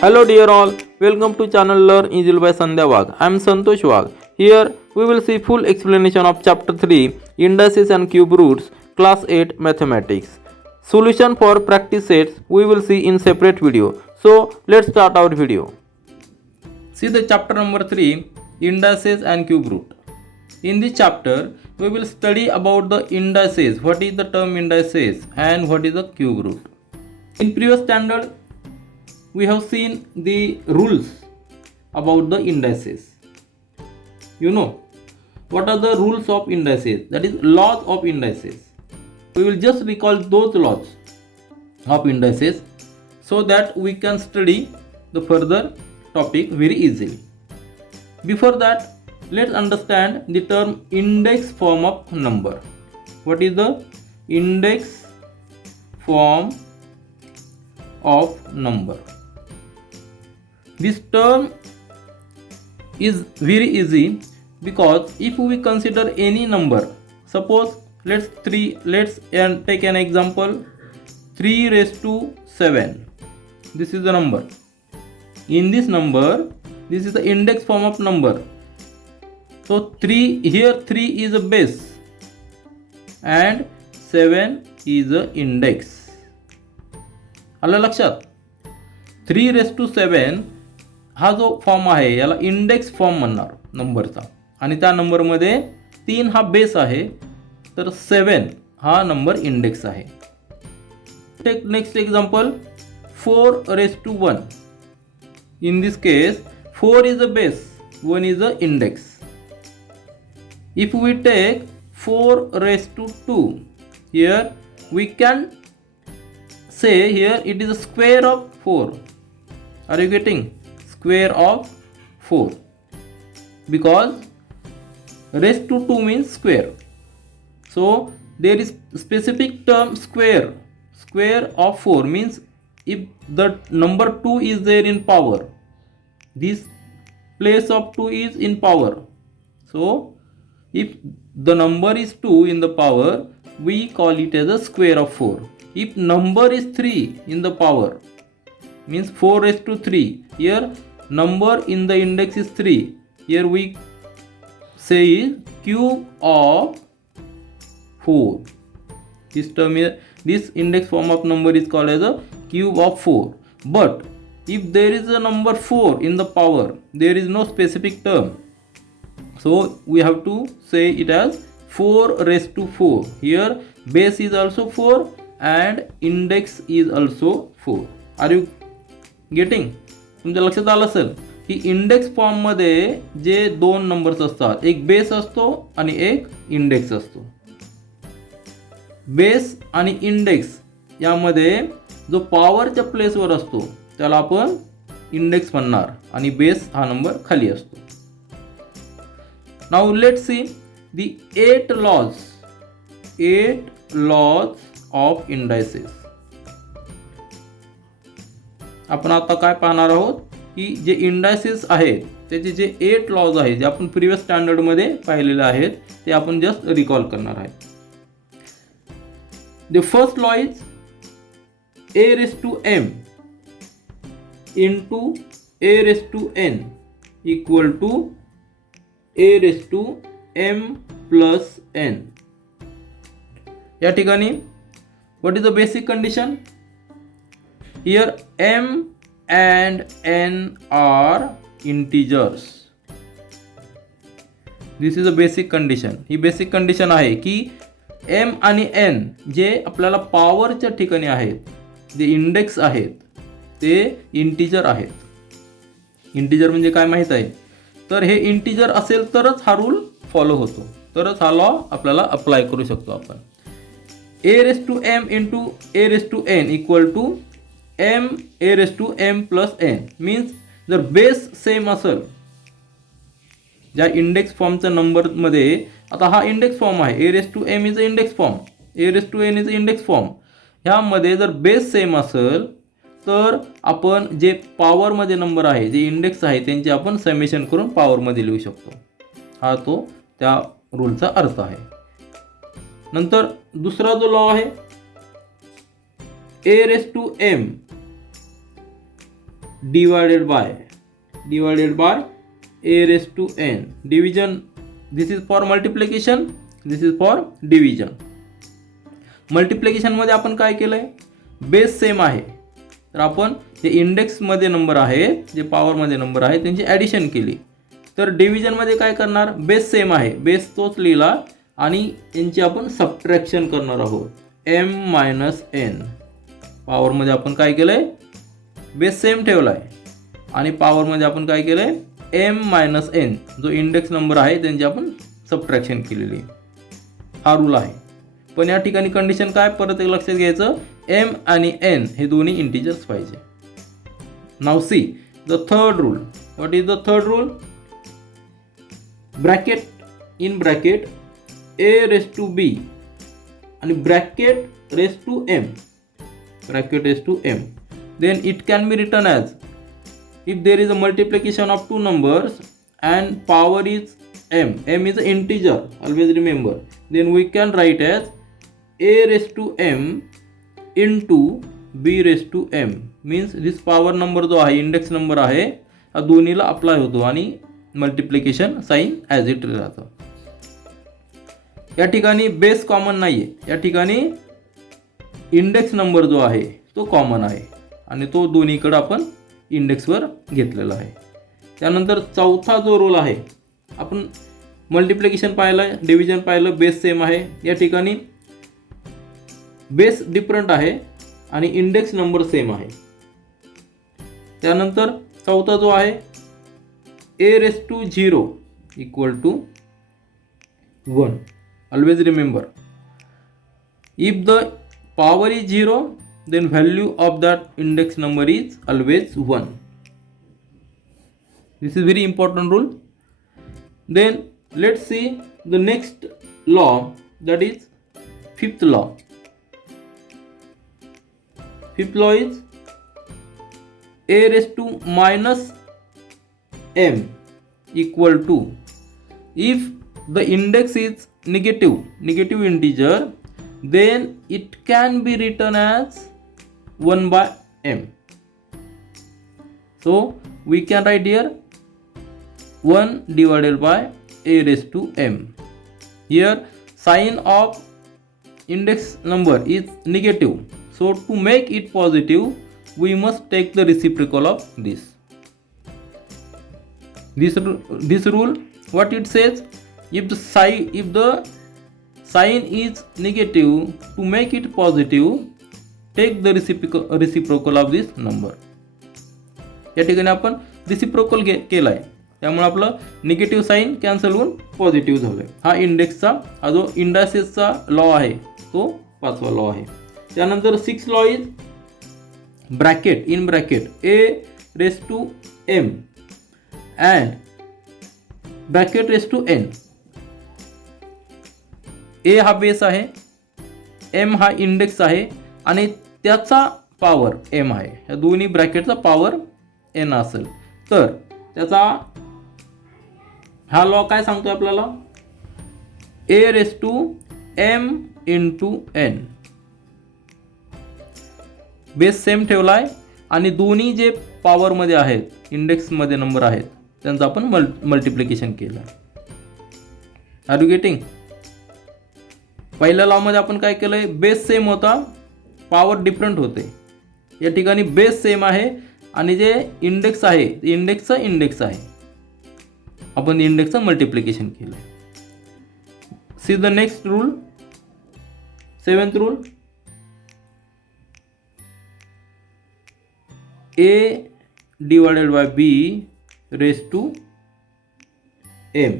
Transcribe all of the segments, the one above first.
Hello dear all, welcome to channel Learn Easily by Sandhya Wagh. I am Santosh Wagh. Here we will see full explanation of chapter 3 Indices and Cube Roots, class 8 Mathematics. Solution for practice sets we will see in separate video. So let's start our video. See the chapter number 3 Indices and Cube Root. In this chapter we will study about the indices, what is the term indices and what is the cube root. In previous standard we have seen the rules about the indices. You know what are the rules of indices, that is laws of indices. We will just recall those laws of indices so that we can study the further topic very easily. Before that, let's understand the term index form of number. What is the index form of number? This term is very easy because if we consider any number, suppose let's take an example 3 raised to 7. This is the number. In this number, this is the index form of number. So 3 is a base and 7 is a index. आलं लक्षात? 3 raised to 7 हा जो form आहे याला index form म्हणणार नंबरचा, आणि त्या नंबरमध्ये 3 हा बेस आहे, तर 7 हा नंबर इंडेक्स आहे. Take next example 4 raised to 1. In this case 4 is a base, 1 is a index. If we take 4 raised to 2, here we can say here it is a square of 4. Are you getting? Square of 4, because raised to 2 means square. So there is specific term square. Square of 4 means if the number 2 is there in power, this place of 2 is in power. So if the number is 2 in the power, we call it as a square of 4. If number is 3 in the power, means 4 raised to 3, here number in the index is 3, here we say is cube of 4. This index form of number is called as a cube of 4. But if there is a number 4 in the power, there is no specific term, so we have to say it as 4 raised to 4. Here base is also 4 and index is also 4. Are you getting? तुमच्या लक्षात आलं असेल की index form मध्ये जे दोन numbers असतात, एक base असतो आणि एक इंडेक्स असतो. बेस आणि इंडेक्स यामध्ये जो पॉवरच्या प्लेसवर असतो त्याला आपण इंडेक्स म्हणणार आणि बेस हा नंबर खाली असतो. Now let's see the 8 laws of indices. आपण आता काय पाहणार आहोत की जे इंडायसेस आहेत त्याचे जे 8 लॉज आहेत जे आपण प्रीवियस स्टँडर्ड मध्ये पाहिलेले आहेत ते आपण जस्ट रिकॉल करणार आहेत. The first law is a raised to m into a raised to n equal to a raised to m plus n. या ठिकाणी what is the basic condition? Here m and n are integers. This is a basic condition. He basic condition आहे की m आणि n जे आपल्याला पॉवरच्या ठिकाणी आहेत, जे index आहेत ते इंटिजर आहेत. इंटिजर म्हणजे काय माहित आहे? तर हे इंटिजर असेल तरच हा रूल फॉलो होतो, तरच हा लॉ आपल्याला अप्लाय करू शकतो आपण. a raised to m into a raised to n equal to m a raised to m plus n means जर बेस सेम असेल ज्या इंडेक्स फॉर्मच्या नंबर मध्ये, आता हा इंडेक्स फॉर्म आहे, a raised to m is a index form, a raised to n is a index form. ह्यामध्ये जर base same असेल तर आपण जे पॉवर मध्ये नंबर आहे, जे इंडेक्स आहे त्यांचे आपण समेशन करून पॉवर मध्ये लिहू शकतो. हा तो त्या रूलचा अर्थ आहे. नंतर दुसरा जो लॉ आहे a raised to m divided by a raised to n. Division, this is for multiplication, this is for division. Multiplication मध्ये आपण काय केलंय, बेस सेम आहे तर आपण जे इंडेक्स मध्ये नंबर आहेत, जे पॉवर मध्ये नंबर आहेत त्यांची ॲडिशन केली. तर डिव्हिजन मध्ये काय करणार, बेस सेम आहे, बेस तोच लिहिला आणि यांची आपण सबट्रॅक्शन करणार आहोत. m - n पॉवर मध्ये आपण काय केलंय, बेस सेम ठेवलाय आणि पॉवर मध्ये आपण काय केलंय, m - n जो इंडेक्स नंबर आहे त्यांची आपण सबट्रॅक्शन केलेली. हा रूल आहे. पण या ठिकाणी कंडिशन काय, परत एक लक्षात घ्यायचं, m आणि n हे दोन्ही इंटिजर्स पाहिजे. Now see the third rule. What is the third rule, bracket in bracket a raised to b आणि bracket raised to m, bracket raised to m, then it can be written as, if there is a multiplication of two numbers and power is m is an integer, always remember, then we can write as a raised to m into b raised to m, means this power number जो आहे, index number आहे, हा दोन्हीला apply होतो आणि multiplication sign as it राहतं. या ठिकाणी base common नाहीये, या ठिकाणी इंडेक्स नंबर जो आहे तो कॉमन आहे आणि तो दोन्हीकडे आपण इंडेक्सवर घेतलेला आहे. त्यानंतर चौथा जो रूल आहे, आपण मल्टिप्लिकेशन पाहिलं, डिव्हिजन पाहिलं, बेस सेम आहे, या ठिकाणी बेस डिफरंट आहे आणि इंडेक्स नंबर सेम आहे. त्यानंतर चौथा जो आहे a raised to 0 equal to 1. Always remember, if the power is 0, then value of that index number is always 1. This is very important rule. Then let's see the next law, that is fifth law. Fifth law is a raised to minus m equal to, if the index is negative integer, then it can be written as 1 by m. So we can write here 1 divided by a raised to m. Here sign of index number is negative, so to make it positive we must take the reciprocal of this. This rule, what it says, if the sign is negative, to make it positive take the reciprocal of this number. या ठिकाणी आपण reciprocal केलाय, त्यामुळे आपलं negative sign cancel होऊन positive झालंय. हा इंडेक्सचा, हा जो इंडायसेसचा लॉ आहे तो पाचवा लॉ आहे. त्यानंतर six law is bracket in bracket a raised to m and bracket raised to n. a हा बेस आहे, m हा इंडेक्स आहे आणि त्याचा पॉवर m आहे. या दोन्ही ब्रॅकेटचा पॉवर n असेल तर त्याचा हा लॉ काय सांगतो आपल्याला, a raised to m into n. Base same ठेवलाय आणि दोन्ही जे पॉवर मध्ये आहेत, इंडेक्स मध्ये नंबर आहेत, त्यांचं आपण मल्टिप्लिकेशन केलं. Are you getting? पहिल्या लॉ मध्ये आपण काय केलंय, बेस सेम होता, पॉवर डिफरंट होते. या ठिकाणी बेस सेम आहे आणि जे इंडेक्स आहे इंडेक्सचा इंडेक्स आहे, आपण इंडेक्सचं मल्टिप्लिकेशन केलंय. See the next rule, seventh rule, a divided by b raised to m,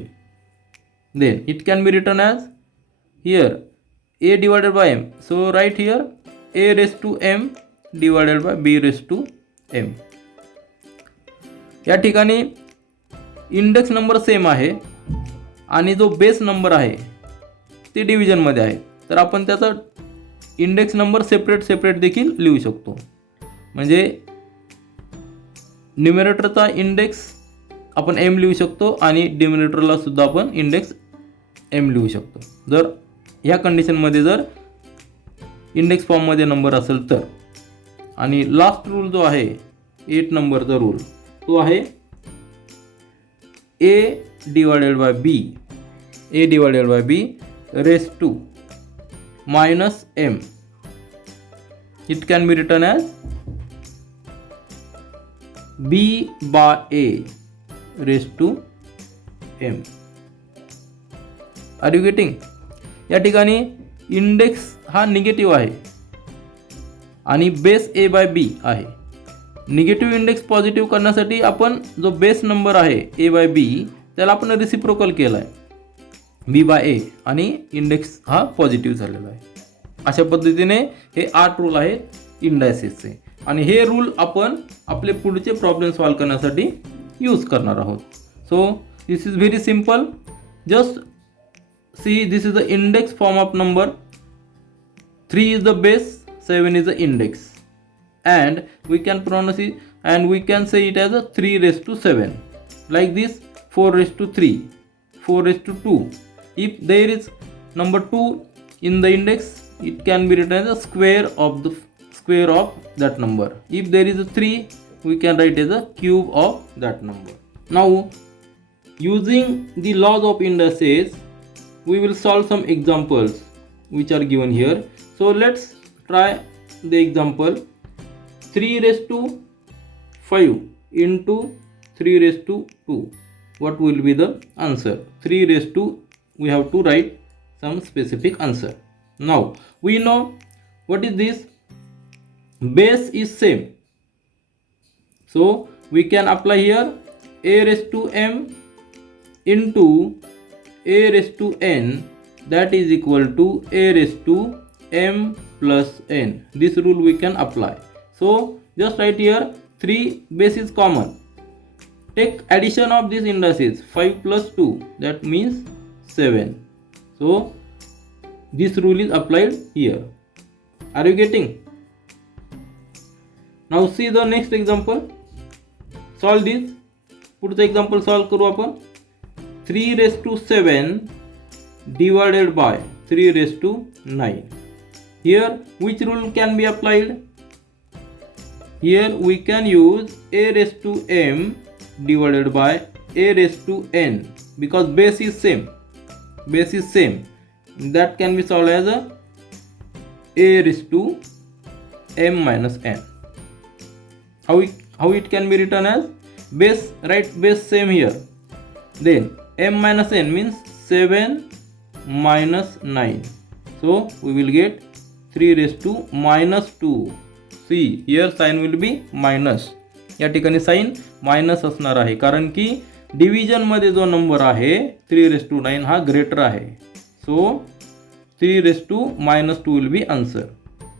then it can be written as, here a divided by m, so write here a raised to m divided by b raised to m. या ठिकाणी index number same आहे आणि जो base number आहे ते division मध्ये आहे, तर आपण त्याचा इंडेक्स नंबर सेपरेट देखील लिहू शकतो. म्हणजे न्यूमरेटरचा इंडेक्स आपण m लिहू शकतो आणि डिनोमिनेटरला सुद्धा आपण इंडेक्स m लिहू शकतो, जर ह्या कंडिशनमध्ये जर इंडेक्स फॉर्ममध्ये नंबर असेल तर. आणि लास्ट रूल जो आहे 8 नंबरचा रूल तो आहे a divided by b, a divided by b raised to minus m. It can be written as b by a raised to m. Are you getting? या ठिकाणी इंडेक्स हा निगेटिव्ह आहे आणि बेस a बाय b आहे. Negative index positive करण्यासाठी आपण जो base number आहे a बाय b त्याला आपण रिसिप्रोकल केला आहे b बाय a आणि इंडेक्स हा पॉझिटिव्ह झालेला आहे. अशा पद्धतीने हे 8 रूल आहेत इंडायसेसचे आणि हे रूल आपण आपले पुढचे प्रॉब्लेम सॉल्व करण्यासाठी यूज करणार आहोत. So this is very simple. Just see, this is the index form of number. 3 is the base, 7 is the index, and we can pronounce it and we can say it as a 3 raised to 7 like this. 4 raised to 3, 4 raised to 2. If there is number 2 in the index, it can be written as a square of that number. If there is a 3, we can write as a cube of that number. Now using the laws of indices, we will solve some examples which are given here. So let's try the example. 3 raised to 5 into 3 raised to 2. What will be the answer? 3 raised to, we have to write some specific answer. Now we know what is this. Base is same, so we can apply here a raised to m into a raised to n, that is equal to a raised to m plus n. This rule we can apply. So just write here 3 base is common. Take addition of these indices 5 plus 2, that means 7. So this rule is applied here. Are you getting? Now see the next example. Solve this. Put the example solve करू आपण. 3 raised to 7 divided by 3 raised to 9. Here which rule can be applied? Here we can use a raised to m divided by a raised to n, because base is same. Base is same. That can be solved as a raised to m minus n. How it can be written as base? Write base same here. Then m minus n means 7 minus 9. So we will get 3 raised to minus 2. See here sign will be minus. या ठिकाणी sign minus असणार आहे कारण की division मध्ये जो number आहे 3 raised to 9 हा ग्रेटर आहे. So 3 raised to minus 2 will be answer,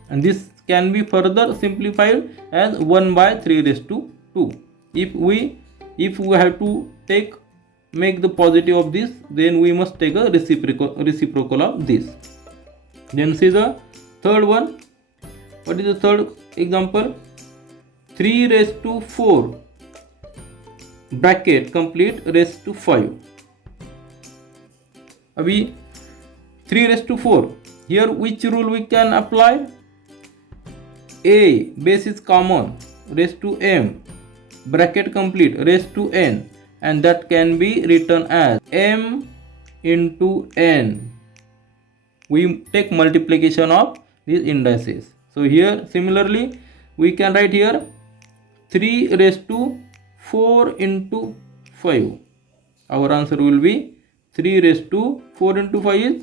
and this can be further simplified as 1 by 3 raised to 2. If we have to make the positive of this, then we must take a reciprocal of this. Then see the third one. What is the third example? 3 raised to 4 bracket complete raised to 5. Abhi 3 raised to 4. Here which rule we can apply? A base is common, raised to m bracket complete raised to n, and that can be written as m into n. We take multiplication of these indices. So here similarly we can write here 3 raised to 4 into 5. Our answer will be 3 raised to 4 into 5 is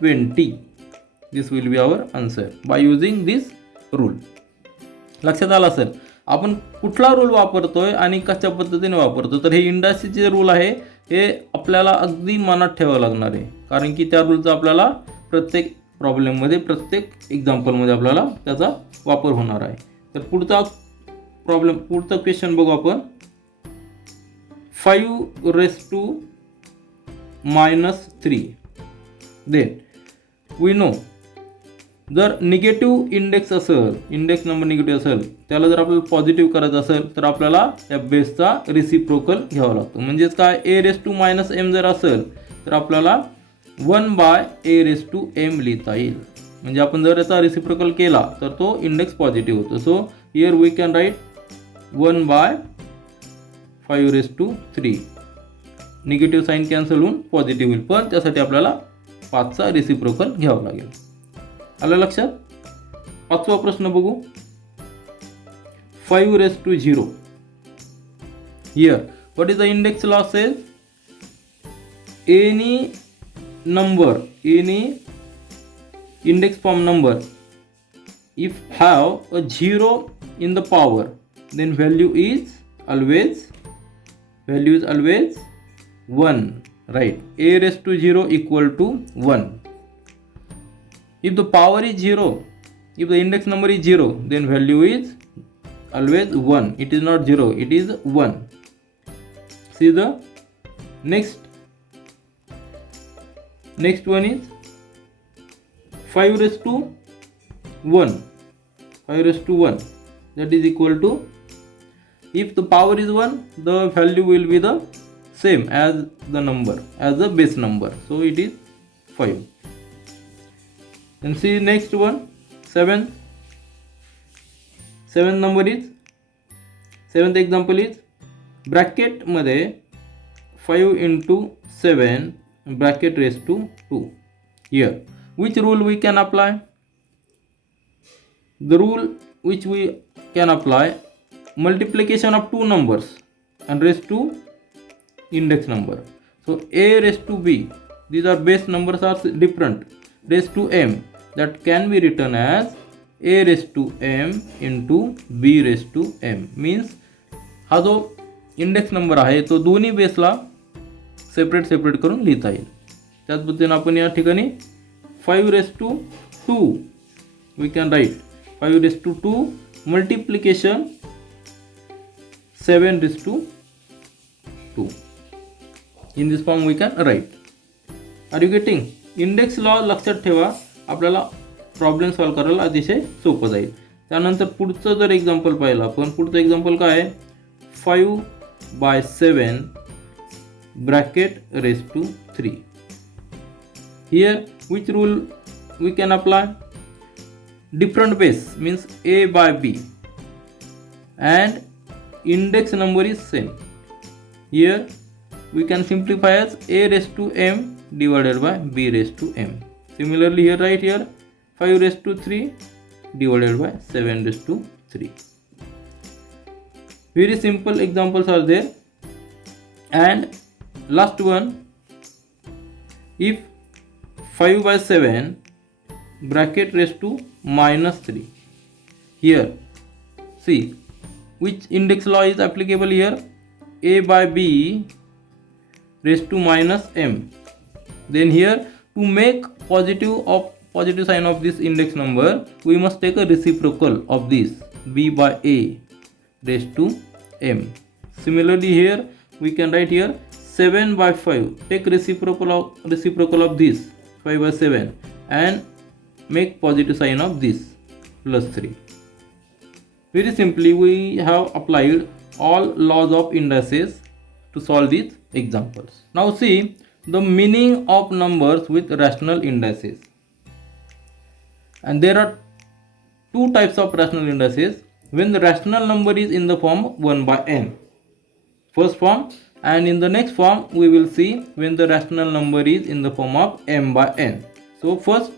20. This will be our answer by using this rule. लक्षात आलं असेल आपण कुठला rule वापरतोय आणि कशा पद्धतीने वापरतो. तर हे इंडायसेसचे रूल आहे हे आपल्याला अगदी मनात ठेवावं लागणार आहे कारण की त्या रूलचा आपल्याला प्रत्येक प्रॉब्लेममध्ये प्रत्येक एक्झाम्पलमध्ये आपल्याला त्याचा वापर होणार आहे. तर पुढचा क्वेश्चन बघू आपण. 5 raised to minus 3. Then we know जर निगेटिव्ह इंडेक्स असेल, इंडेक्स नंबर निगेटिव्ह असेल, त्याला जर आपल्याला पॉझिटिव्ह करायचं असेल तर आपल्याला त्या बेसचा रिसिप्रोकल घ्यावा लागतो. म्हणजेच काय a raised to minus m जर असेल तर आपल्याला 1 by a raised to m लिहिता येईल. म्हणजे आपण जर याचा रिसिप्रोकल केला तर तो इंडेक्स पॉझिटिव्ह होतो. So here we can write 1 by 5 raised to 3. Negative sign cancel होऊन पॉझिटिव्ह होईल, पण त्यासाठी आपल्याला 5चा रेसिप्रोकल घ्यावा लागेल. आलं लक्षात? पाचवा प्रश्न बघू. 5 raised to 0. Here, what is the index law says? Any number, any index form number, if have a 0 in the power, then value is always 1. Right? A raised to 0 equal to 1. If the power is 0, if the index number is 0, then value is always 1. It is not 0, it is 1. See the next one is 5 raised to 1. 5 raised to 1, that is equal to, if the power is 1, the value will be the same as the number, as the base number, so it is 5. And see next one, 7. 7th example is bracket मध्ये 5 into 7 bracket raised to 2. Here, which rule we can apply? The rule which we can apply, multiplication of two numbers and raised to index number. So a raised to b, these are base numbers are different, raised to m, that can be written as a raised to m into b raised to m. means हा जो index number आहे तो दोन्ही बेसला separate करून लिहिता येईल. त्याच पद्धतीने आपण या ठिकाणी 5 raised to 2 we can write 5 raised to 2 multiplication 7 raised to 2. In this form we can write. Are you getting? Index law लक्षात ठेवा, आपल्याला प्रॉब्लेम सॉल्व करायला अतिशय सोपं जाईल. त्यानंतर पुढचं जर एक्झाम्पल पाहिलं आपण, पुढचं एक्झाम्पल काय आहे, 5 by 7 bracket raised to 3. Here which rule we can apply? Different base means a by b and index number is same. Here we can simplify as a raised to m divided by b raised to m. Similarly here, right here, 5 raised to 3 divided by 7 raised to 3. Very simple examples are there. And last one, if 5 by 7 bracket raised to -3. Here, see which index law is applicable here, a by b raised to -m. Then here, to make positive sign of this index number, we must take a reciprocal of this b by a raised to m. Similarly here we can write here 7 by 5, take reciprocal of this 5 by 7 and make positive sign of this +3. Very simply we have applied all laws of indices to solve these examples. Now see the meaning of numbers with rational indices. And there are two types of rational indices. When the rational number is in the form 1 by n, first form, and in the next form we will see when the rational number is in the form of m by n. So first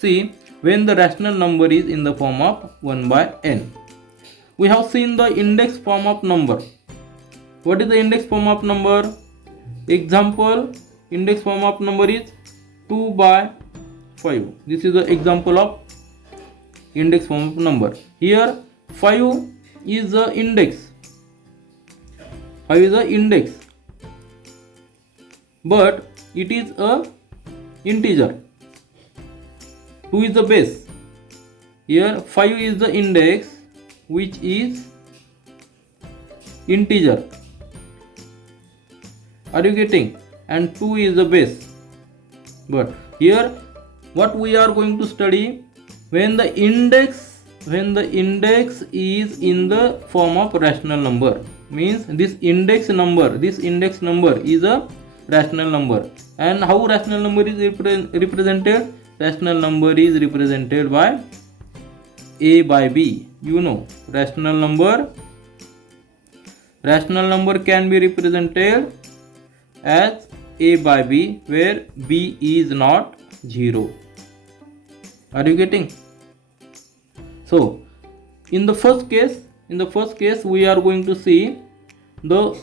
see when the rational number is in the form of 1 by n. We have seen the index form of number. What is the index form of number? Example, index form of number is 2 by 5. This is the example of index form of number. Here 5 is the index. 5 is the index, but it is a integer. 2 is the base. Here 5 is the index which is integer. Are you getting? And 2 is the base. But here what we are going to study, when the index is in the form of rational number, means this index number is a rational number. And how rational number is represented? Rational number is represented by a by b. You know, rational number rational number can be represented as a by b, where b is not 0. Are you getting? So in the first case we are going to see the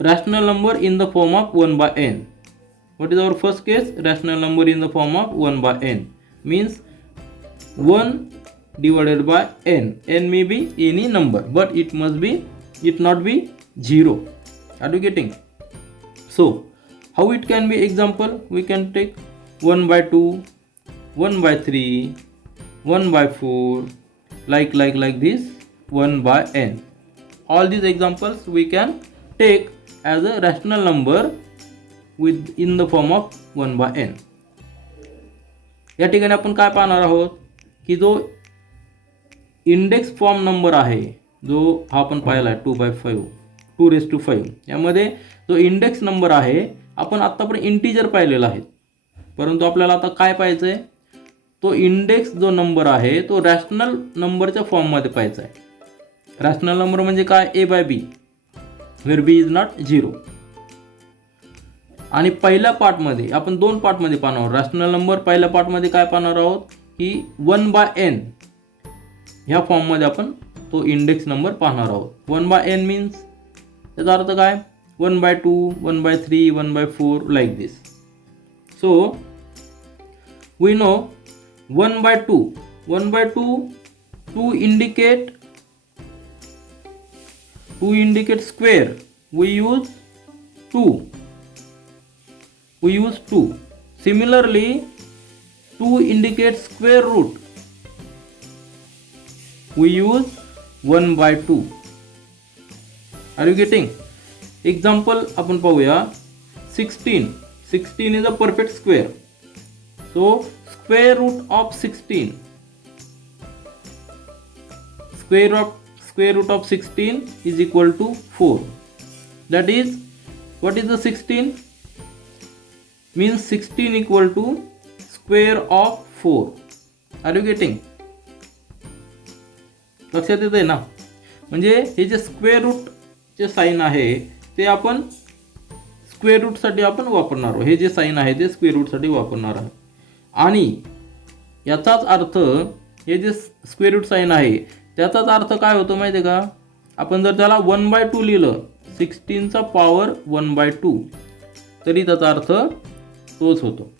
rational number in the form of 1 by n. What is our first case? Rational number in the form of 1 by n, means 1 divided by n. N may be any number, but it not be 0. Are you getting? So how it can be? Example, we can take 1 by 2, 1 by 3, 1 by 4, like this, 1 by n. All these examples we can take as a rational number in the form of 1 by n. या ठिकाणी आपण काय पाहणार आहोत की जो index form number आहे, जो हा आपण पाहिला आहे 2/5 यामध्ये जो इंडेक्स नंबर आहे, आपण आतापर्यंत इंटीजर पाहिलेला आहे, परंतु आपल्याला आता काय पाहिजे आहे, तो इंडेक्स जो नंबर आहे तो रॅशनल नंबरच्या फॉर्ममध्ये पाहिजे आहे. रॅशनल नंबर म्हणजे काय? a by b, where b is not 0. आणि पहिल्या पार्टमध्ये आपण दोन पार्टमध्ये पाहणार आहोत. रॅशनल नंबर पहिल्या पार्टमध्ये काय पाहणार आहोत की 1 by n ह्या फॉर्ममध्ये आपण तो इंडेक्स नंबर पाहणार आहोत. 1 by n मीन्स त्याचा अर्थ काय? 1 by 2, 1 by 3, 1 by 4, like this. So we know 1 by 2 to indicate square we use 2. Similarly, to indicate square root we use 1 by 2. Are you getting? Example आपण पाहूया. 16 is a perfect square. So square root of 16 is equal to 4. That is, what is the 16? Means 16 equal to square of 4. Are you getting? लक्षात येत आहे ना? म्हणजे हे जे square root चे sign आहे ते आपण स्क्वेअर रूट साठी आपण वापरणार आहोत. हे जे साइन आहे ते स्क्वेअर रूट साठी वापरणार आहे. आणि याचाच अर्थ हे जे स्क्वेअर रूट साइन आहे त्याचाच अर्थ काय होतो माहिती आहे का? आपण जर त्याला 1/2 लिहिलं, 16 चा पॉवर 1/2, तरी त्याचा अर्थ तोच होतो.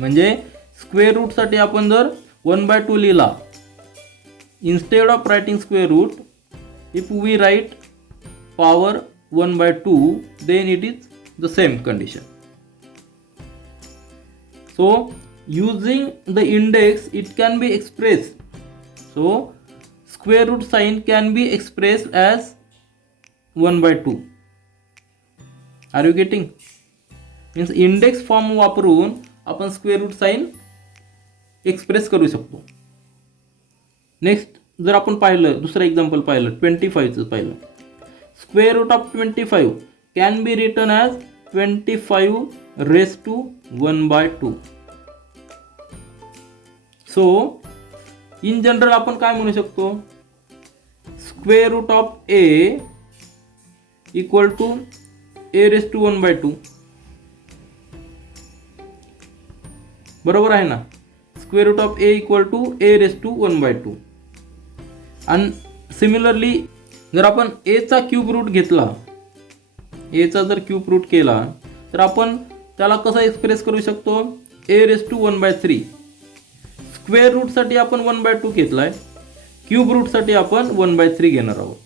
म्हणजे स्क्वेअर रूट साठी आपण जर 1/2 लिहिला, instead of writing square root, if we write power 1/2, then it is the same condition. So using the index it can be expressed. So square root sign can be expressed as 1/2. Are you getting? Means index form वापरून आपण square root sine express करू शकतो. Next जर आपण पाहिलं, दुसरं example पाहिलं, 25चं पाहिलं. Square root of 25 can be written as 25 raised to 1/2. So in general आपण काय म्हणू शकतो? Square root of a equal to a raised to 1/2. बरोबर आहे ना? Square root of a equal to a raised to 1/2. आणि सिमिलरली जर आपण a चा क्यूब रूट घेतला, a चा जर क्यूब रूट केला, तर आपण त्याला कसं एक्सप्रेस करू शकतो? a raised to 1/3. Square root साठी आपण 1/2 घेतलाय, क्यूब रूट साठी आपण 1/3 घेणार आहोत.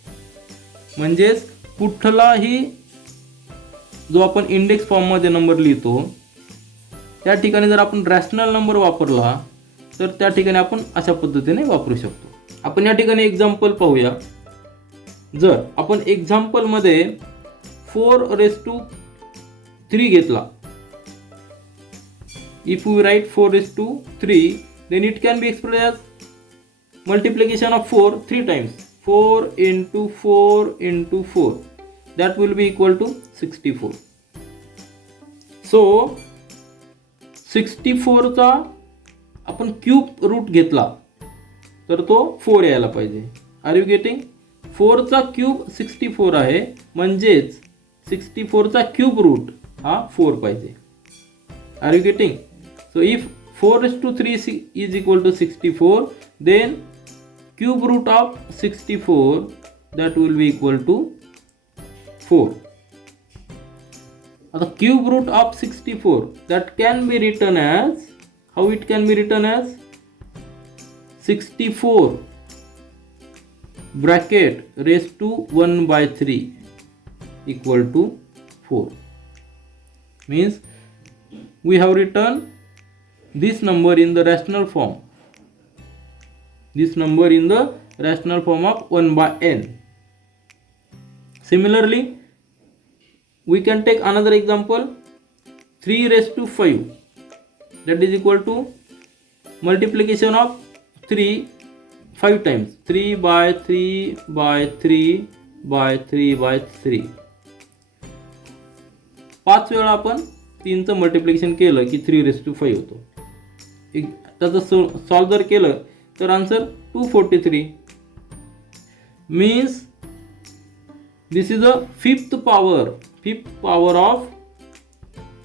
म्हणजेच कुठलाही जो आपण इंडेक्स फॉर्म मध्ये नंबर लिहितो त्या ठिकाणी जर आपण रॅशनल नंबर वापरला तर त्या ठिकाणी आपण अशा पद्धतीने वापरू शकतो. आपण या ठिकाणी एक्झाम्पल पाहूया. जर आपण एक्झाम्पल मध्ये 4 raised to 3 घेतला, if we write 4 raised to 3, then it can be expressed as multiplication of 4 3 times. 4 into 4 into 4, that will be equal to 64. So 64 चा आपण क्यूब रूट घेतला तर तो 4 यायला पाहिजे. Are you getting? 4चा क्यूब 64 आहे, म्हणजेच 64चा क्यूब रूट हा 4 पाहिजे. Are you getting? So if 4:3 is equal to 64, then cube root of 64 that will be equal to 4. The cube root of 64 that can be written as, how it can be written as 64 bracket raised to 1/3 equal to 4. Means we have written this number in the rational form. This number in the rational form of 1/n. Similarly, we can take another example, 3⁵, that is equal to multiplication of 3 5 times, 3/3/3/3/3. 5 वेळा आपण 3चं multiplication केलं की 3⁵ होतो. त्याचं solve जर केलं तर answer 243. Means this is a fifth power of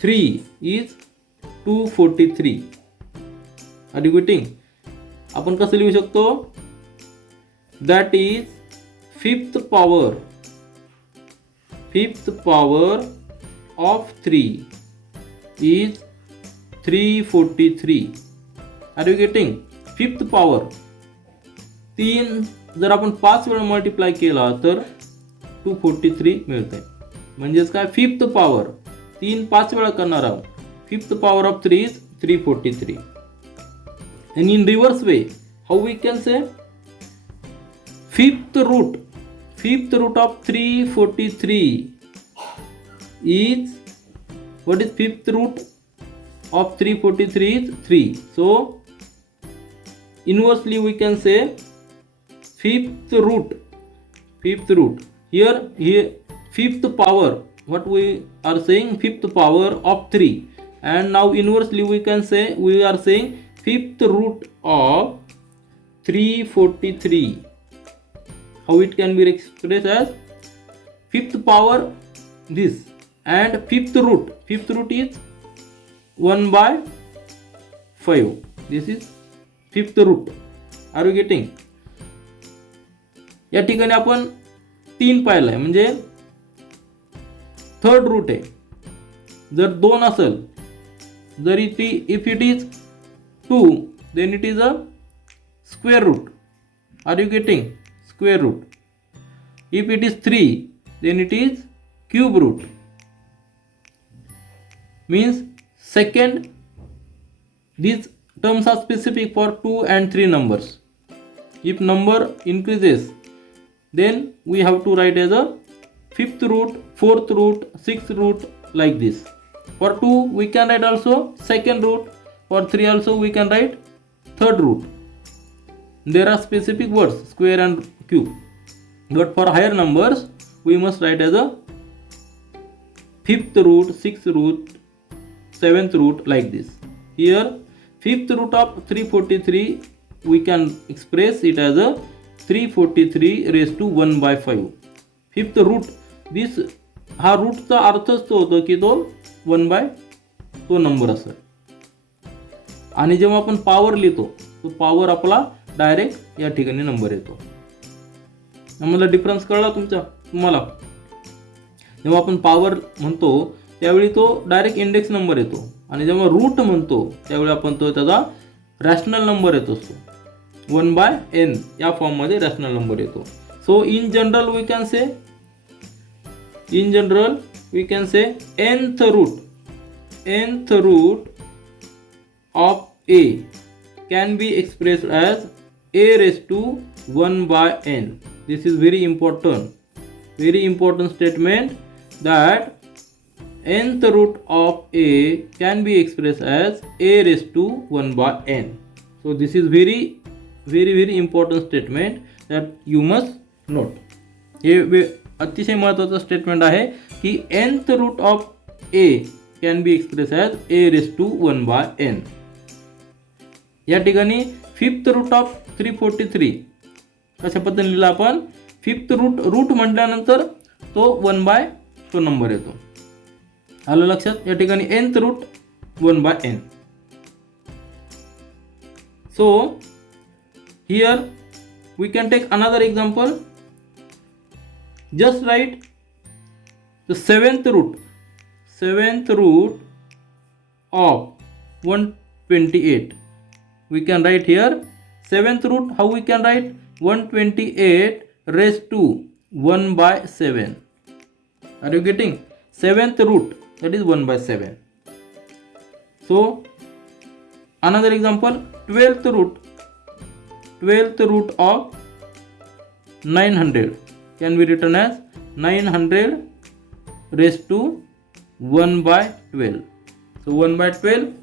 3 is 243. Are you getting? आपण कसं लिहू शकतो? That is fifth power of 3 is 343. Are you getting? Fifth power 3 जर आपण 5 वेळा मल्टिप्लाय केला तर 243 मिळते. म्हणजेच काय? फिफ्थ पॉवर 3 5 वेळा करणार आहोत. Fifth power of 3 is 343. And in reverse way, how we can say? Fifth root of 343 is, what is fifth root of 343 is 3. So inversely we can say fifth root. Here fifth power, what we are saying, fifth power of 3, and now inversely we can say, we are saying fifth root of 343. How it can be expressed as fifth power this, and fifth root is 1/5. This is fifth root. Are you getting? या ठिकाणी आपण 3 पाहिलं आहे, म्हणजे third root आहे. जर 2 असेल, जर if it is 2, then it is a square root. Are you getting? Square root. If it is 3, then it is cube root. Means second, these terms are specific for 2 and 3 numbers. If number increases, then we have to write as a fifth root, fourth root, sixth root, like this. For 2 we can write also second root. For 3 also we can write third root. There are specific words, square and cube. But for higher numbers we must write as a fifth root, sixth root, seventh root, like this. Here fifth root of 343 we can express it as a 343 raised to 1/5. Fifth root, this हा रूटचा अर्थच तो होतो की तो 1/2 number असेल. आणि जेव्हा आपण पॉवर लिहितो तो पॉवर आपला डायरेक्ट या ठिकाणी नंबर येतो. आम्हाला डिफरन्स कळला तुम्हाला? जेव्हा आपण पॉवर म्हणतो त्यावेळी तो डायरेक्ट इंडेक्स नंबर येतो, आणि जेव्हा रूट म्हणतो त्यावेळी आपण तो त्याचा रॅशनल नंबर येत असतो. 1/n या फॉर्म मध्ये रॅशनल नंबर येतो. So in general we can say nth root of a can be expressed as a raised to 1/n. This is very important statement, that nth root of a can be expressed as a raised to 1/n. So this is very important statement that you must note. हे अतिशय महत्त्वाचं statement आहे की nth root of a can be expressed as a raised to 1/n. या ठिकाणी fifth root of 343 कशा पद्धतीने लिहिला आपण? फिफ्थ रूट म्हटल्यानंतर तो 1 बाय तो नंबर येतो. आलं लक्षात. या ठिकाणी nth root 1 by n. So here we can take another example. Just write the seventh root of 128. We can write here seventh root. How we can write? 128 raised to 1 by 7. Are you getting? Seventh root, that is 1 by 7. So another example, 12th root of 900 can be written as 900 raised to 1 by 12. So 1 by 12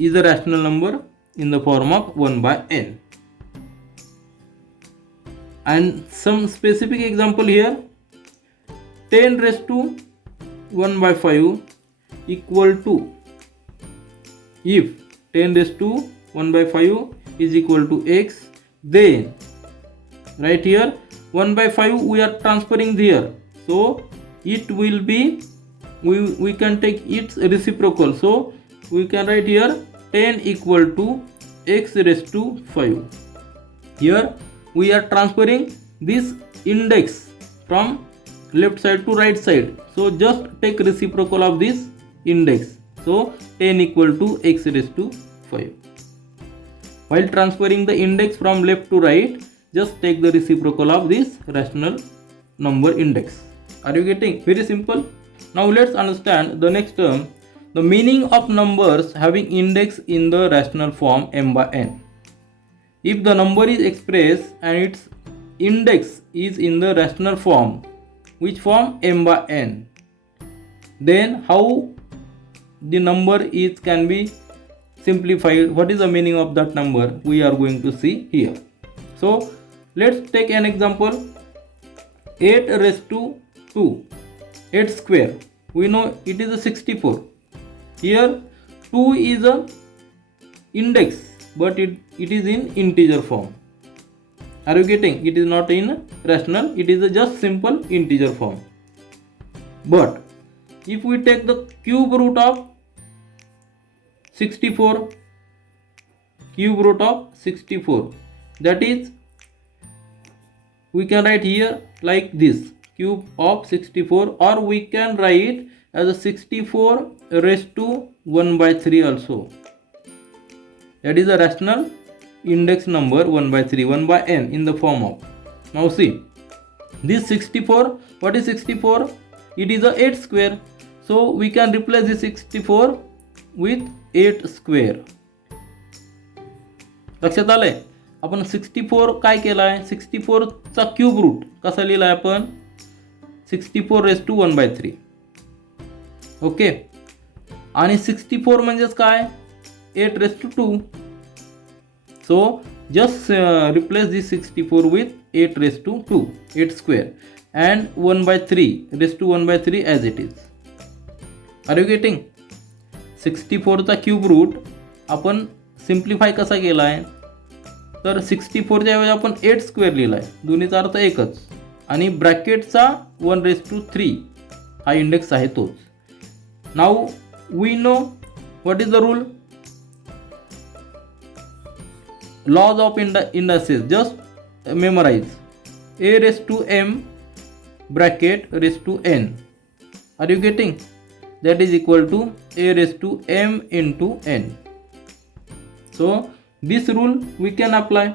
is a rational number in the form of 1 by n. And some specific example here, 10 raised to 1 by 5 equal to, if 10 raised to 1 by 5 is equal to x, then right here 1 by 5 we are transferring here, so it will be, we can take its reciprocal, so we can write here 10 equal to x raised to 5. Here we are transferring this index from left side to right side, so just take reciprocal of this index, so 10 equal to x raised to 5. While transferring the index from left to right, just take the reciprocal of this rational number index. Are you getting? Very simple. Now let's understand the next term, the meaning of numbers having index in the rational form m by n. If the number is expressed and its index is in the rational form, which form? M by n, then how the number is can be simplified? What is the meaning of that number? We are going to see here. So let's take an example. 8 raised to 2, 8 square, we know it is a 64. Here 2 is a index, but it is in integer form. Are you getting? It is not in rational, it is a just simple integer form. But if we take the cube root of 64, that is, we can write here like this, cube of 64, or we can write as a 64 raised to 1 by 3 also. That is a rational index number 1 by 3, 1 by n in the form of. Now see, this 64, what is 64? It is a 8 square. So we can replace this 64 with 8 square. लक्षात आलंय? आपण 64 काय केलाय? 64 चा cube root कसा लिहिलाय आपण? 64 raise to 1 by 3. Okay. आणि 64 म्हणजेच काय? 8 raised to 2. So just replace this 64 with 8 raised to 2, 8 square, and 1 by 3 raised to 1 by 3 as it is. Are you getting? 64 चा क्यूब रूट आपण सिम्प्लिफाय कसा केलाय? तर 64 च्या ऐवजी आपण 8 स्क्वेअर लिहिलाय. दोन्हीचा अर्थ एकच. आणि ब्रॅकेटचा 1 raised to 3 हा इंडेक्स आहे तोच. Now we know what is the rule? Laws of indices, just memorize. A raised to m bracket raised to n. Are you getting? That is equal to a raised to m into n. So this rule we can apply.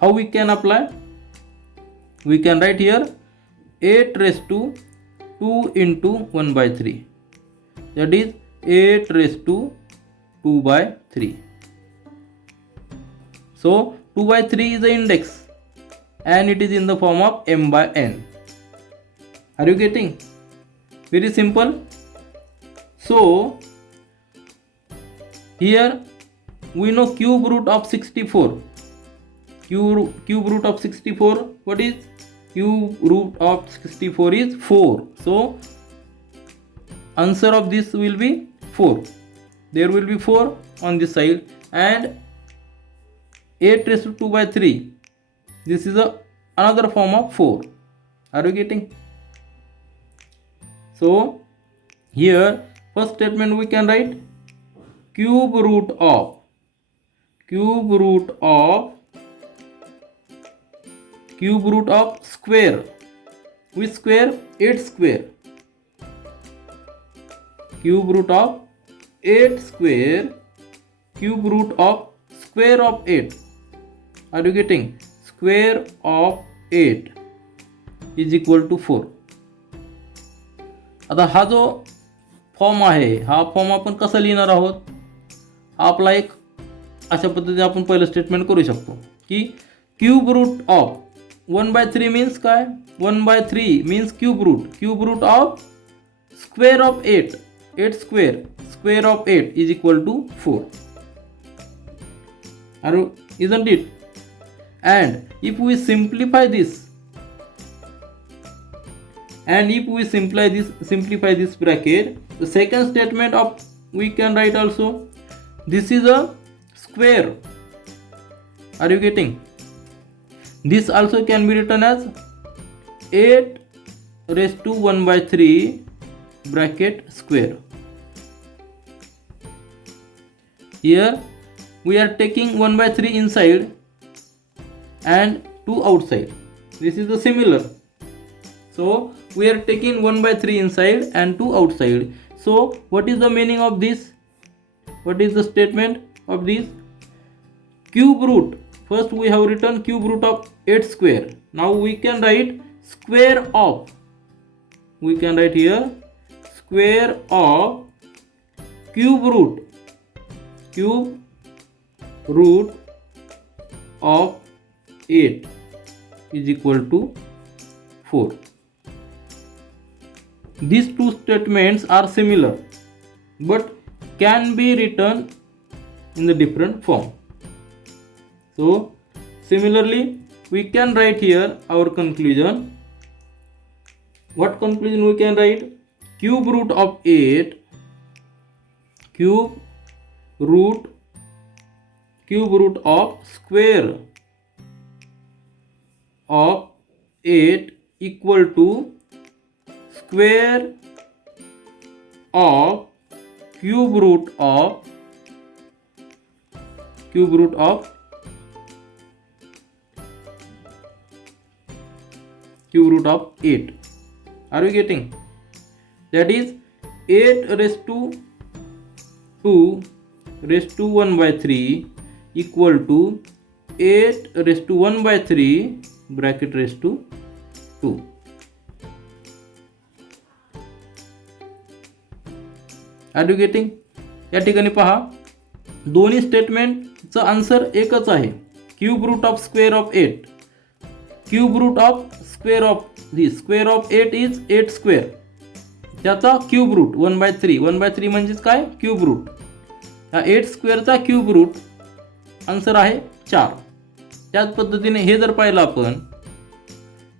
How we can apply? We can write here 8 raised to 2 into 1 by 3. That is 8 raised to 2 by 3. So 2 by 3 is the index and it is in the form of m by n. Are you getting? Very simple. So here we know cube root of 64. Cube root of 64, what is? Cube root of 64 is 4. So answer of this will be 4. There will be 4 on this side, and 8 raised to 2 by 3 This is another form of 4. Are you getting? So here first statement we can write cube root of square. Which square? 8 square. Cube root of 8 square. Cube root of square of 8. Are you getting? Square of 8 is equal to 4. आता हा जो form आहे, हा form आपण कसा लिहिणार आहोत? हा आपला एक अशा पद्धतीने आपण पहिलं स्टेटमेंट करू शकतो की क्यूब रूट ऑफ 1/3 मीन्स काय? 1/3 means cube root of square of 8 square of 8 is equal to 4. Isn't it? And if we simplify this bracket, the second statement of we can write also this is a square. Are you getting? This also can be written as 8 raised to 1/3 bracket square. Here we are taking 1/3 inside and 2 outside. This is the similar. So we are taking 1/3 inside and 2 outside. So what is the meaning of this? What is the statement of this? Cube root. First we have written cube root of 8 square. Now we can write square of. We can write here square of cube root of 8 is equal to 4. These two statements are similar but can be written in the different form. So similarly we can write here our conclusion. What conclusion we can write? Cube root of 8 of square of 8 equal to square of cube root of 8. Are you getting? That is 8 raised to 2 raised to 1/3 equal to 8 raised to 1/3 bracket raised to 2. Are you getting? या ठिकाणी पहा दोन्ही स्टेटमेंटचं answer एकच आहे. Cube root of square of 8. Cube root of square of this square of 8 is 8 square. त्याचा cube root 1/3. 1/3 म्हणजेच काय? Cube root. या 8 स्क्वेअरचा क्यूब रूट आन्सर आहे 4. त्याच पद्धतीने हे जर पाहिलं आपण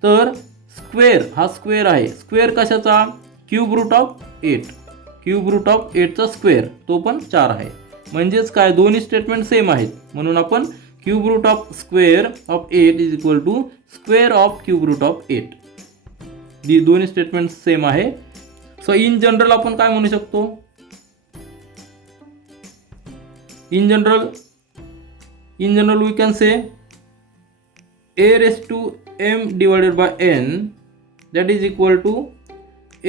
तर स्क्वेअर हा स्क्वेअर आहे. स्क्वेअर कशाचा? Cube root of 8. Cube root of 8चा स्क्वेअर तो पण 4 आहे. म्हणजेच काय? दोन्ही स्टेटमेंट सेम आहेत. म्हणून आपण cube root of square of 8 is equal to square of cube root of 8. दोन्ही स्टेटमेंट सेम आहे. सो इन जनरल आपण काय म्हणू शकतो? In general we can say a raised to m divided by n that is equal to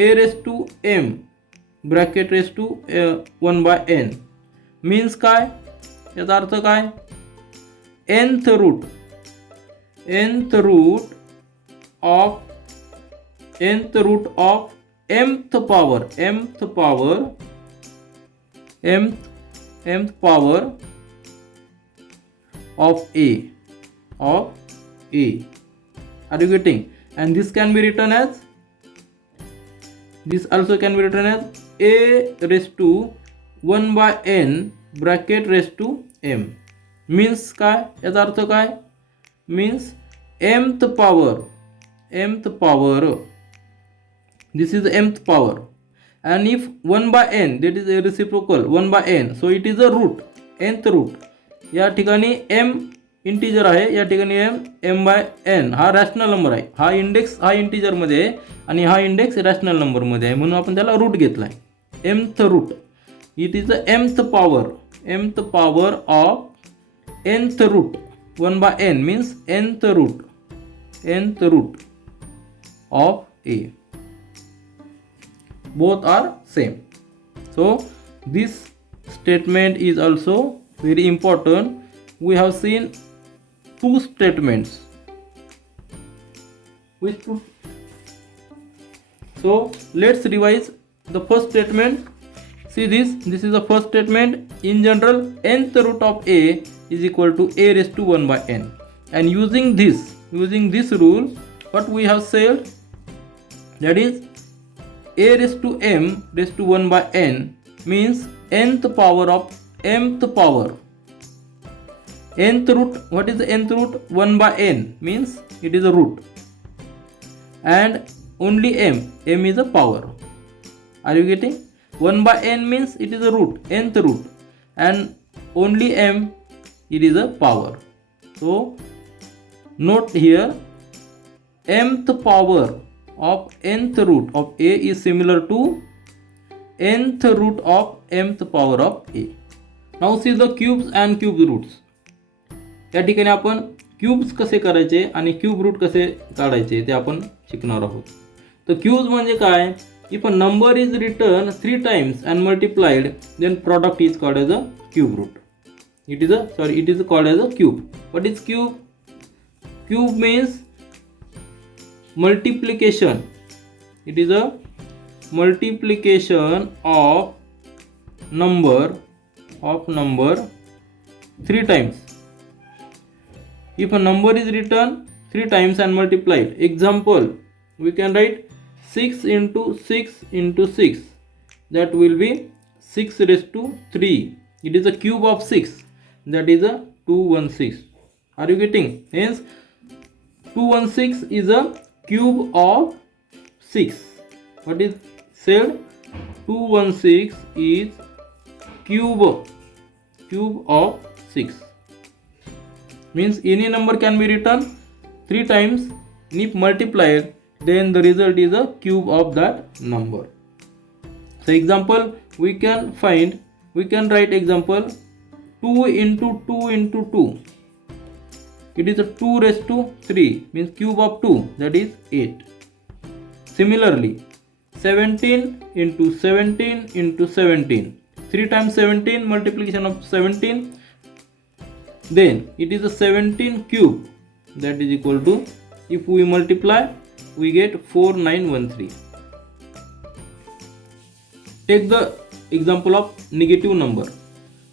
a raised to m bracket raised to 1 by n means काय? याचा अर्थ काय? nth root of mth power of a. Are you getting? And this can be written as, this also can be written as a raised to 1 by n bracket raised to m means काय? याचा अर्थ काय? means mth power. This is the mth power. And if 1 by n, that is a reciprocal 1 by n, so it is a root, nth root. या ठिकाणी m integer आहे, या ठिकाणी m bye n हा rational number आहे. हा index हा इंटिजरमध्ये आहे आणि हा इंडेक्स रॅशनल नंबरमध्ये आहे, म्हणून आपण त्याला रूट घेतला आहे. mth root, it is the mth power of nth root. 1 by n means nth root of a. Both are same. So this statement is also very important. We have seen two statements. Which two? So let's revise the first statement. See this is the first statement. In general, nth root of a is equal to a raised to 1 by n. And using this rule, what we have said, that is a raised to m raised to 1 by n means nth power of mth power. Nth root, what is the nth root? 1 by n means it is a root, and only m is a power. Are you getting? 1 by n means it is a root, nth root, and only m, it is a power. So note here, mth power of nth root of a is similar to nth root of mth power of a. Now see the cubes and cube roots. या ठिकाणी आपण cubes कसे करायचे आणि cube root कसे काढायचे ते आपण शिकणार आहोत. तर क्यूब्स म्हणजे काय? If a number is written 3 times and multiplied, then product is called as a cube root. It is called as a cube. What is cube? Cube means multiplication. It is a multiplication of number 3 times. If a number is written 3 times and multiplied, example, we can write 6 into 6 into 6, that will be 6 raised to 3. It is a cube of 6, that is a 216. Are you getting? Hence 216 is a cube of 6. What is said? 216 is cube of 6. Means any number can be written 3 times, and if multiplied, then the result is a cube of that number. So example, we can write example 2 into 2 into 2. It is a 2 raised to 3, means cube of 2, that is 8. Similarly, 17 into 17 into 17. 3 times 17, multiplication of 17. Then it is a 17 cube, that is equal to, if we multiply, we get 4913. Take the example of negative number.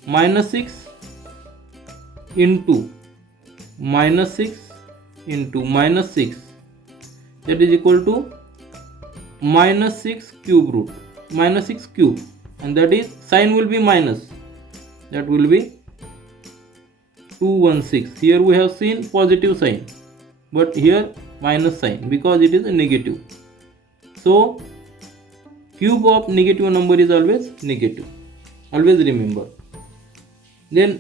-6 into -6 into -6, that is equal to -6 cube root, -6 cube, and that is sign will be minus, that will be 216. Here we have seen positive sign, but here minus sign because it is a negative. So cube of negative number is always negative. Always remember. Then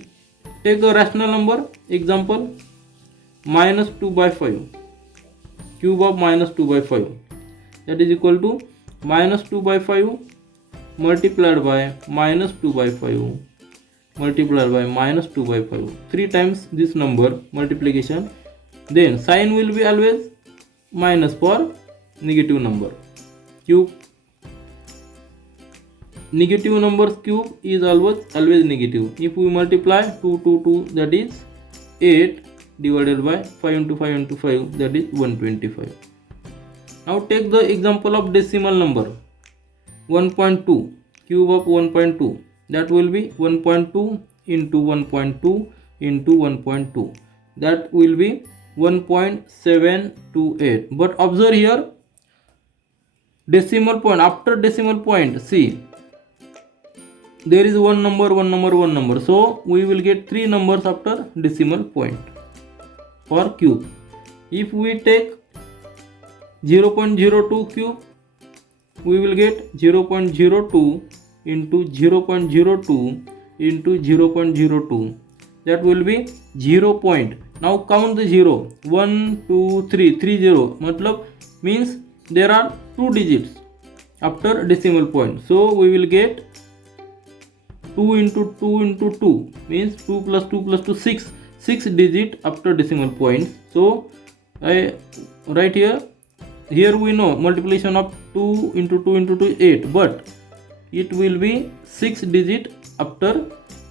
take a rational number. Example, -2 by 5. Cube of -2 by 5. That is equal to -2 by 5 multiplied by -2 by 5 multiplied by -2 by 5. 3 times this number multiplication. Then sign will be always minus for negative number. Cube, negative numbers cube is always negative. If we multiply 2 to 2, that is 8 divided by 5 into 5 into 5, that is 125. Now take the example of decimal number 1.2. Cube of 1.2, that will be 1.2 into 1.2 into 1.2, that will be 1.728. But observe here, decimal point, after decimal point, see, there is one number, so we will get 3 numbers after decimal point for cube. If we take 0.02 cube, we will get 0.02 into 0.02 into 0.02, that will be 0 point. Now count the 0, 1 2 3 30 matlab means there are two digits after decimal point. So we will get 2 into 2 into 2 means 2 plus 2 plus 2 6 digit after decimal point. So I write here we know multiplication of 2 into 2 into 2 8, but it will be 6 digit after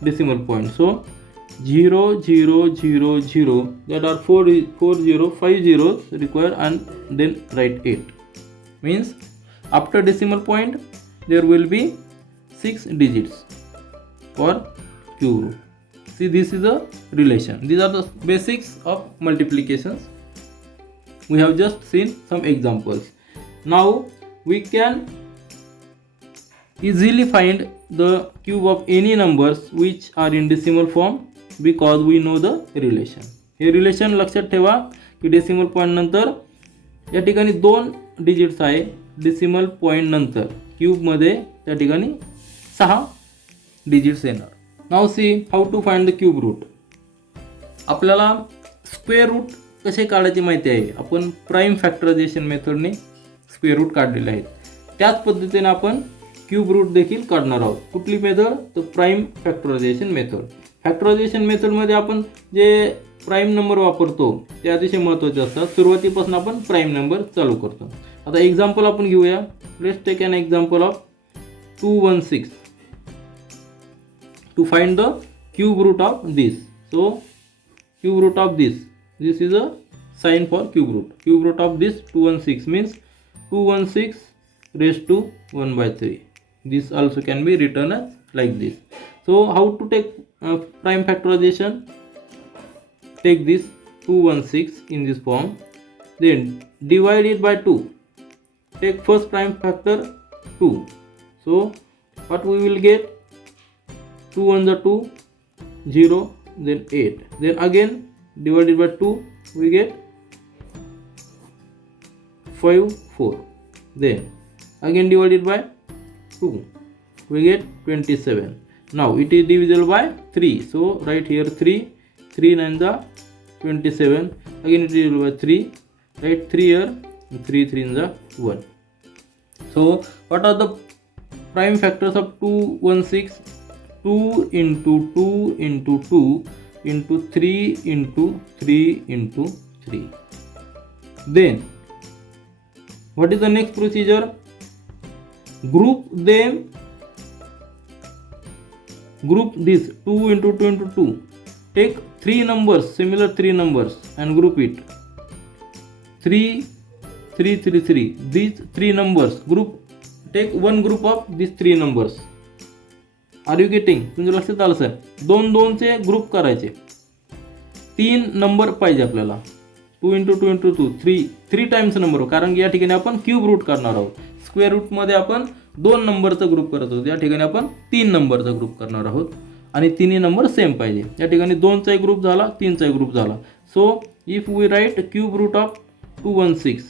decimal point. So 0 0 0 0, that are 5 zeros required, and then write 8 means after decimal point there will be 6 digits for cube root. See, this is a relation. These are the basics of multiplications. We have just seen some examples. Now we can easily find the cube of any numbers which are in decimal form because we know the relation. हे relation लक्षात ठेवा की decimal point नंतर या ठिकाणी 2 digits आहे. Decimal point नंतर cube मध्ये त्या ठिकाणी 6 डिजिट्स येणार. Now see how to find the cube root. आपल्याला स्क्वेअर रूट कसे काढायचे माहिती आहे. आपण प्राइम फॅक्टरायझेशन मेथडने स्क्वेअर रूट काढलेले आहेत. त्याच पद्धतीने आपण क्यूब रूट देखील काढणार आहोत. कुठली मेथड? तर प्राइम फॅक्टरायझेशन मेथड. फॅक्टरायझेशन मेथडमध्ये आपण जे प्राइम नंबर वापरतो ते अतिशय महत्त्वाचे असतात. सुरुवातीपासून आपण प्राइम नंबर चालू करतो. आता एक्झाम्पल आपण घेऊया. Let's take an example of 216 to find the cube root of this. So cube root of this is a sign for cube root. Cube root of this 216 means 216 raised to 1 by 3. This also can be written as like this. So how to take prime factorization? Take this 216 in this form, then divide it by 2. Take first prime factor 2. So what we will get? 2 1 the 2, 0, then 8, then again divided by 2 we get 5 4, then again divided by 2 we get 27. Now it is divisible by 3, so write here 3 3 9 the 27, again it is divisible by 3, write 3 here, 3 3 in the 1. So what are the prime factors of 216? 2 into 2 into 2 into 3 into 3 into 3. Then what is the next procedure? Group them. Group this 2 into 2 into 2. Take 3 numbers, similar 3 numbers, and group it. 3 3 3 3. These 3 numbers group. Take one group of these 3 numbers. Are you getting? तुमच्या लक्षात आलं sir? 2 2 चे group करायचे. 3 number पाहिजे आपल्याला. 2 into 2 into 2 3 times number, कारण या ठिकाणी आपण क्यूब रूट करणार आहोत. स्क्वेअर रूट मध्ये आपण 2 नंबरचा ग्रुप करत आहोत. या ठिकाणी आपण 3 नंबरचा ग्रुप करणार आहोत आणि तिन्ही नंबर सेम पाहिजे. या ठिकाणी 2 चा ग्रुप झाला, 3 चा ग्रुप झाला. So if we write cube root of 216,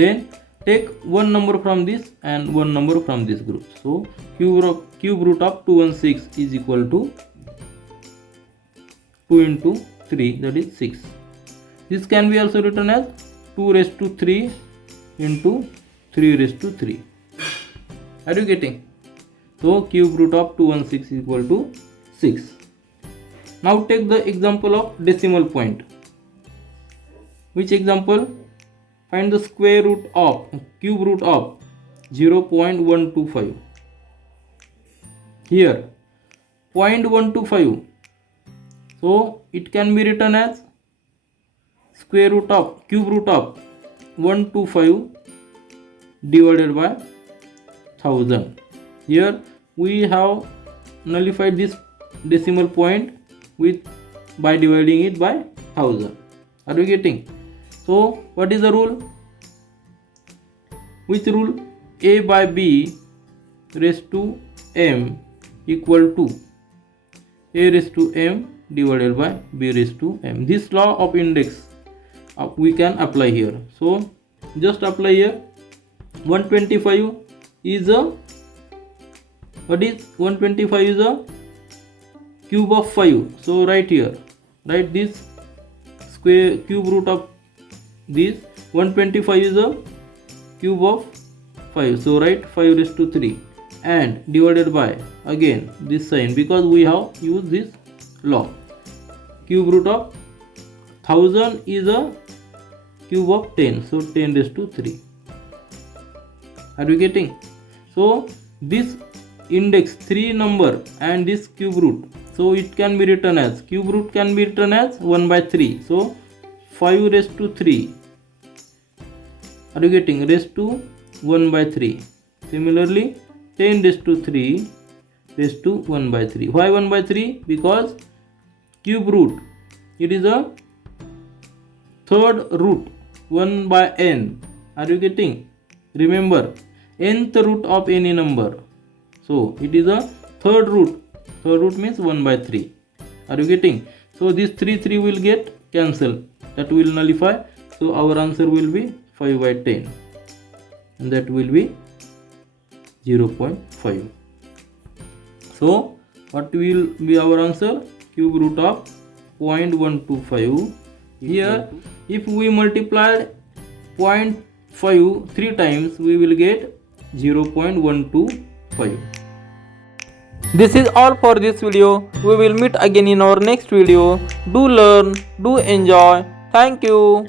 then take one number from this and one number from this group. So cube root of 216 is equal to 2 into 3, that is 6. This can be also written as 2 raised to 3 into 3 raised to 3. Are you getting? So cube root of 216 is equal to 6. Now take the example of decimal point. Which example? Find the square root of cube root of 0.125. Here 0.125, so it can be written as square root of cube root of 125 divided by 1000. Here we have nullified this decimal point by dividing it by 1000. Are you getting? So what is the rule? Which rule? A by B raised to M equal to A raised to M divided by B raised to M. This law of index we can apply here. So just apply here. 125 is a, what is 125 is a cube of 5. So write here, write this square cube root of this 125 is a cube of 5. So write 5 raised to 3 and divided by again this sign, because we have used this law. Cube root of 1000 is a cube of 10. So 10 raised to 3. Are you getting? So this index 3 number and this cube root, so it can be written as, cube root can be written as 1 by 3. So 5 raised to 3. Are you getting? Raised to 1 by 3. Similarly 10 raised to 3 raised to 1 by 3. Why 1 by 3? Because cube root, it is a third root 1 by n. Are you getting? Remember, nth root of any number. So it is a third root. Third root means 1 by 3. Are you getting? So this 3 will get cancelled. That will nullify. So our answer will be 5 by 10. And that will be 0.5. So what will be our answer? Cube root of 0.125. Here if we multiply 0.5 3 times, we will get 0.125. This is all for this video. We will meet again in our next video. Do learn, do enjoy. Thank you.